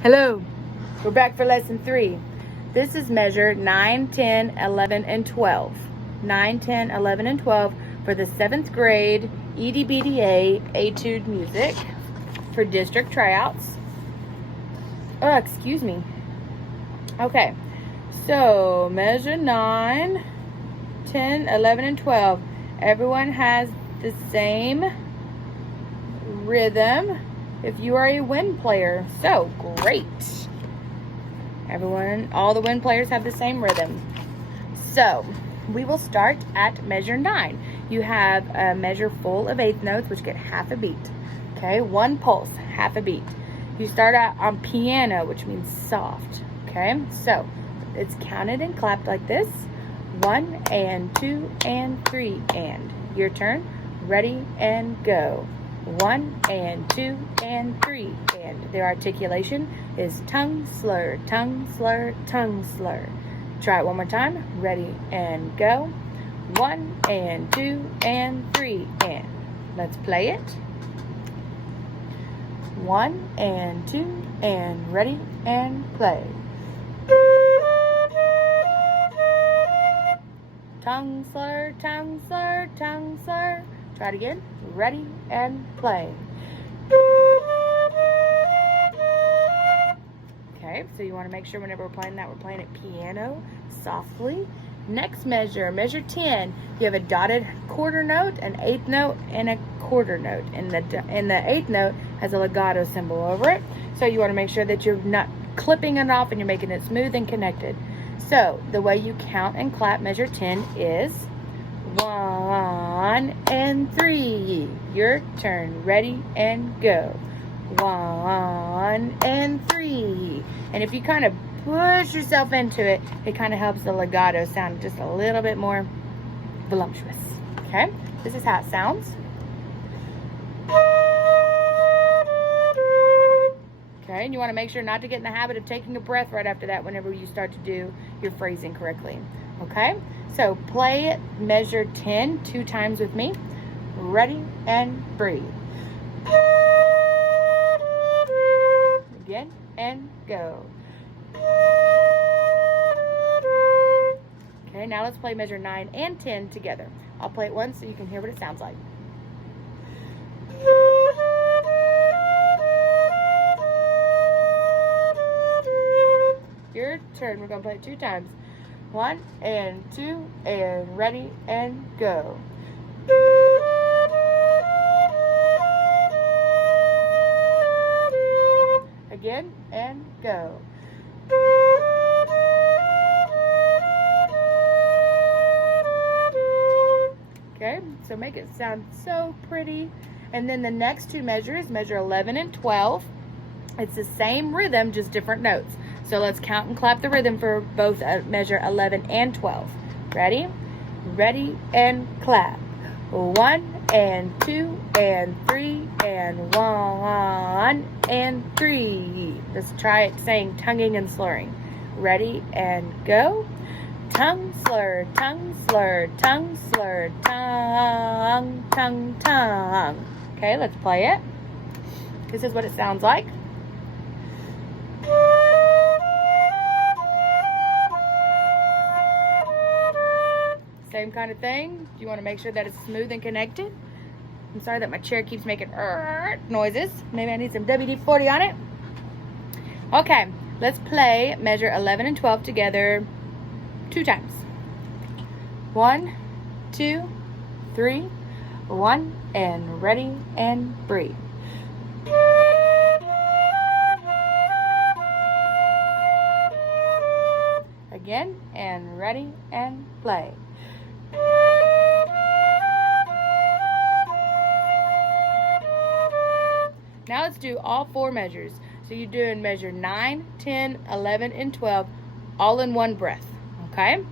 Hello, we're back for lesson 3. This is measure 9, 10, 11, and 12. 9, 10, 11, and 12 for the 7th grade EDBDA Etude music for district tryouts. Oh, excuse me. Okay, so measure 9, 10, 11, and 12. Everyone has the same rhythm if you are a wind player. So great. All the wind players have the same rhythm. So we will start at measure 9. You have a measure full of eighth notes, which get half a beat. Okay, one pulse, half a beat. You start out on piano, which means soft. Okay, so it's counted and clapped like this. 1 and 2 and 3 and. Your turn. Ready and go. 1 and 2 and 3 and. Their articulation is tongue slur, tongue slur, tongue slur. Try it one more time. Ready and go. 1 and 2 and 3 and. Let's play it. 1 and 2 and ready and play. Tongue slur, tongue slur, tongue slur. Try it again. Ready and play. Okay, so you want to make sure whenever we're playing that, we're playing it piano, softly. Next measure, measure 10. You have a dotted quarter note, an eighth note, and a quarter note. And the eighth note has a legato symbol over it. So you want to make sure that you're not clipping it off and you're making it smooth and connected. So the way you count and clap measure 10 is 1 and 3. Your turn. Ready and go. 1 and 3. And if you kind of push yourself into it, it kind of helps the legato sound just a little bit more voluptuous. Okay, this is how it sounds. Okay, and you want to make sure not to get in the habit of taking a breath right after that whenever you start to do your phrasing correctly. Okay, so play measure 10 2 times with me. Ready and breathe. Again and go. Okay, now let's play measure 9 and 10 together. I'll play it once so you can hear what it sounds like. Your turn. We're going to play it 2 times. 1 and 2 and ready and go. Again and go. Okay, so make it sound so pretty. And then the next 2 measures, measure 11 and 12. It's the same rhythm, just different notes. So let's count and clap the rhythm for both measure 11 and 12. Ready? Ready and clap. 1 and 2 and 3 and 1 and 3. Let's try it saying tonguing and slurring. Ready and go. Tongue slur, tongue slur, tongue slur, tongue, tongue, tongue. Okay, let's play it. This is what it sounds like. Same kind of thing. You want to make sure that it's smooth and connected. I'm sorry that my chair keeps making noises. Maybe I need some WD-40 on it. Okay, let's play measure 11 and 12 together 2 times. 1, 2, 3, 1, and ready and breathe. Again, and ready and play. Now let's do all 4 measures. So you're doing measure 9, 10, 11, and 12 all in one breath. Okay?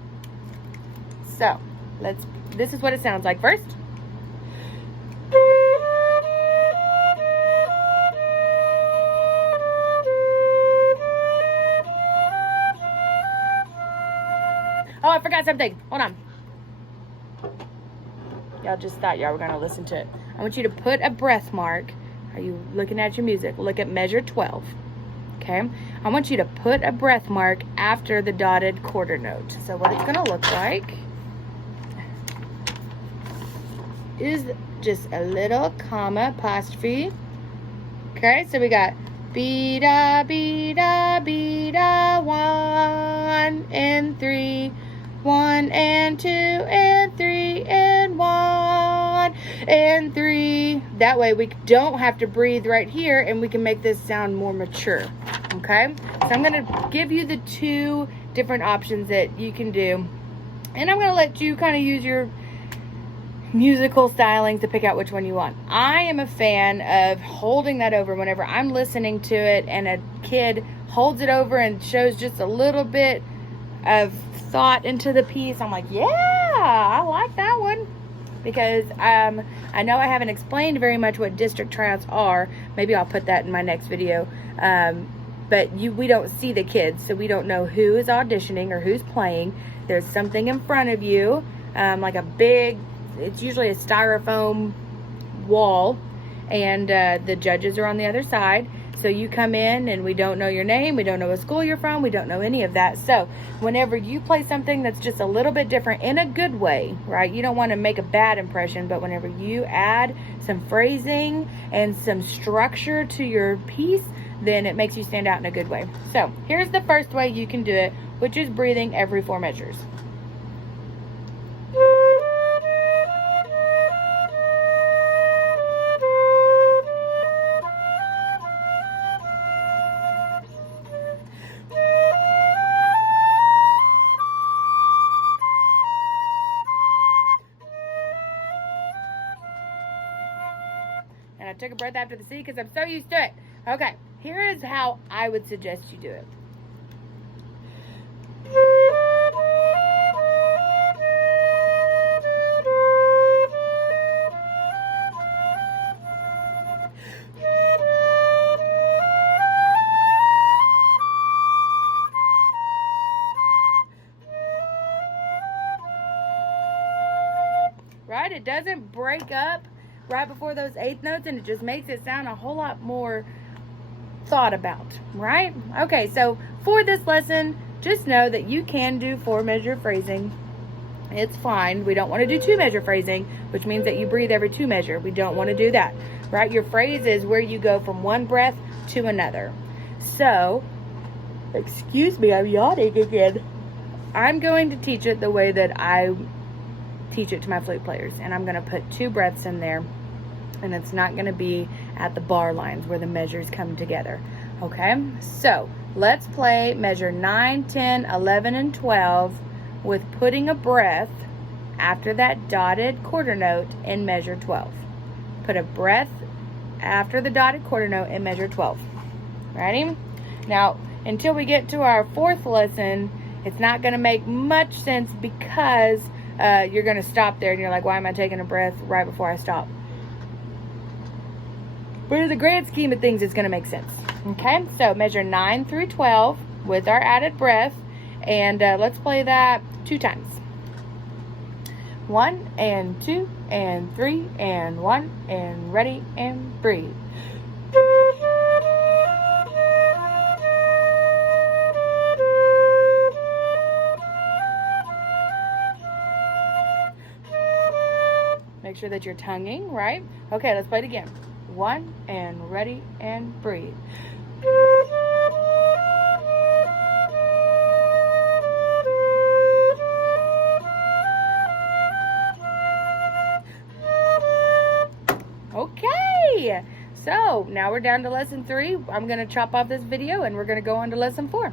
So, this is what it sounds like first. Oh, I forgot something. Hold on. Y'all just thought y'all were going to listen to it. I want you to put a breath mark. Are you looking at your music? Look at measure 12. okay? I want you to put a breath mark after the dotted quarter note. So what it's gonna look like is just a little comma apostrophe. Okay, so we got B-da, B-da, B-da, 1 and 3, 1 and 2 and 3 and 1 and 3. That way we don't have to breathe right here, and we can make this sound more mature. Okay, so I'm gonna give you the 2 different options that you can do, and I'm gonna let you kind of use your musical stylings to pick out which one you want. I am a fan of holding that over whenever I'm listening to it and a kid holds it over and shows just a little bit of thought into the piece. I'm like, yeah, I like that one. Because I know I haven't explained very much what district tryouts are. Maybe I'll put that in my next video. But we don't see the kids, so we don't know who is auditioning or who's playing. There's something in front of you, like a big, it's usually a styrofoam wall, and the judges are on the other side. So you come in and we don't know your name, we don't know what school you're from, we don't know any of that. So whenever you play something that's just a little bit different in a good way, right? You don't want to make a bad impression, but whenever you add some phrasing and some structure to your piece, then it makes you stand out in a good way. So here's the first way you can do it, which is breathing every 4 measures. And I took a breath after the C because I'm so used to it. Okay, here is how I would suggest you do it. Right? It doesn't break up right before those 8th notes, and it just makes it sound a whole lot more thought about, right? Okay, so for this lesson, just know that you can do 4-measure phrasing. It's fine. We don't want to do 2-measure phrasing, which means that you breathe every 2 measure. We don't want to do that, right? Your phrase is where you go from one breath to another. So, excuse me, I'm yawning again. I'm going to teach it the way that I teach it to my flute players, and I'm going to put 2 breaths in there, and it's not going to be at the bar lines where the measures come together. Okay, so let's play measure 9, 10, 11, and 12 with putting a breath after that dotted quarter note in measure 12. Put a breath after the dotted quarter note in measure 12. Ready? Now, until we get to our 4th lesson, it's not going to make much sense because you're going to stop there and you're like, why am I taking a breath right before I stop? But in the grand scheme of things, it's going to make sense. Okay, so measure 9 through 12 with our added breath, and let's play that 2 times. 1 and 2 and 3 and 1 and ready and breathe. Make sure that you're tonguing, right? Okay, let's play it again. 1 and ready and breathe. Okay, so now we're down to lesson 3. I'm going to chop off this video and we're going to go on to lesson 4.